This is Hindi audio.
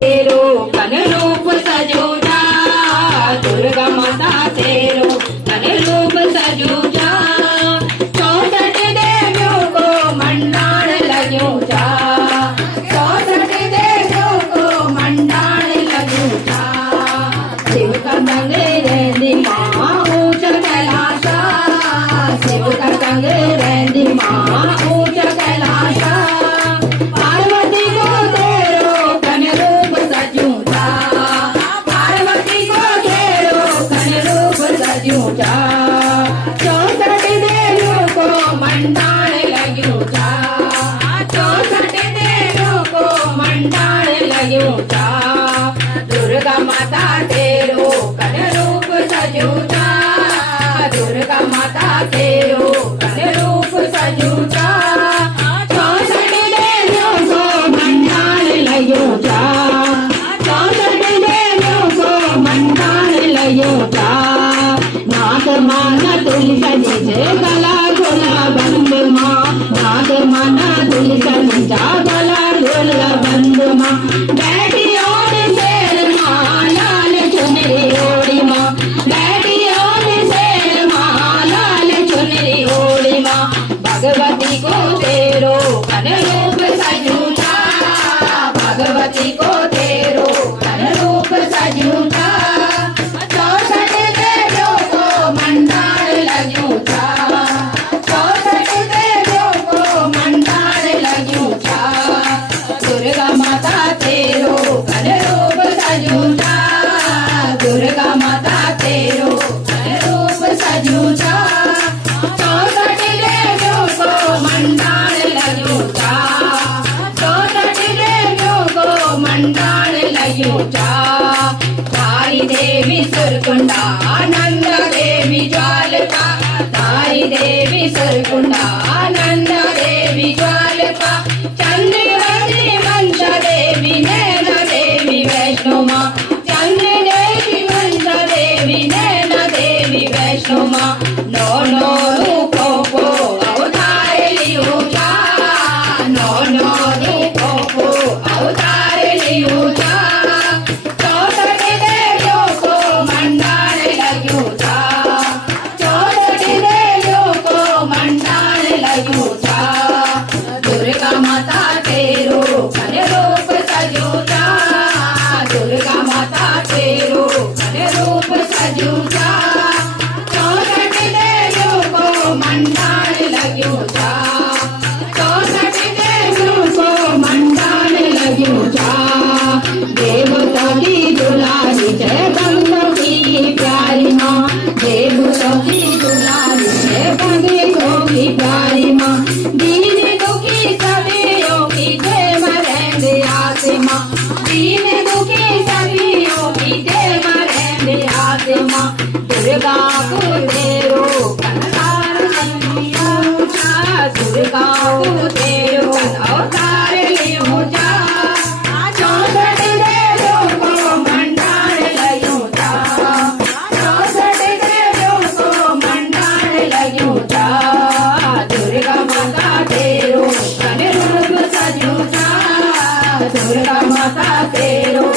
तेरो कन रूप सजूजा दुर्गा माता तेरो कन रूप सजूजा 64 देवियों को मंडाण लग्यो जा 64 देवियों को मंडाण लग्यो जा शिव का संग रहंदी मां ऊंच कैलासा शिव का संग रहंदी मां ऊंच कैलासा पार्वती को तेरो कन रूप सजूजा पार्वती को तेरो कन रूप सजूजा 64 देवियों को मंडाण लग्यो जा 64 देवियों को मंडाण लग्यो जा दुर्गा माता तेरो कन रूप सजूजा दुर्गा माता तेरो कन रूप सजूजा 64 देवियों को मंडाण लग्यो जा 64 देवियों को मंडाण लग्यो जा नाग माना तुलसन जे गला गोला बंद मां नाग माना तुलसन जा गला गोला बंद मां बैठी और शेर मां लाल चुनरी ओढ़ी मां बैठी और शेर मां लाल चुनरी ओढ़ी मां भगवती को तेरो कन रूप सजूजा भगवती को तेरो कन रूप सजूजा 64 देवियों को मंडाण लग्यो जा 64 देवियों को मंडाण लग्यो जा दुर्गा माता तेरो कन रूप सजूजा दुर्गा माता तेरो कन रूप सजूजा 64 देवियों को मंडाण लग्यो जा 64 देवियों को मंडाण लग्यो जा तारी देवी सुरकुंडा आनंद देवी ज्वालपा तारी देवी सुरकुंडा आनंद देवी ज्वालपा चंद्रवती मंसा देवी नैना देवी वैष्णो मां चंद्र देवी मंसा देवी नैना देवी वैष्णो मां नो नो रूपों को अवतार लियो जा नो नो रूपों को अवतार लियो जा 64 देवियों को मंडाण लग्यो जा 64 देवियों को मंडाण लग्यो जा दुर्गा माता तेरो कन रूप सजूजा दुर्गा माता तेरो कन रूप सजूजा 64 देवियों को मंडाण लग्यो जा 64 देवियों को मंडाण लग्यो जा देवता की दुलारी जय गंगोत्री की प्यारी मां देवता की दुलारी जय गंगोत्री की प्यारी मां दीन दुखी सभियों की जय मरेंद्र आसे मां दीन दुखी सभियों की जय मरेंद्र आसे मां दुर्गा को तेरो कनकार लियो जा दुर्गा को तेरो अवतार लियो जा 64 देवियों को मंडाण लग्यो जा 64 देवियों को मंडाण लग्यो जा दुर्गा माता तेरो कन रूप सजूजा दुर्गा माता तेरो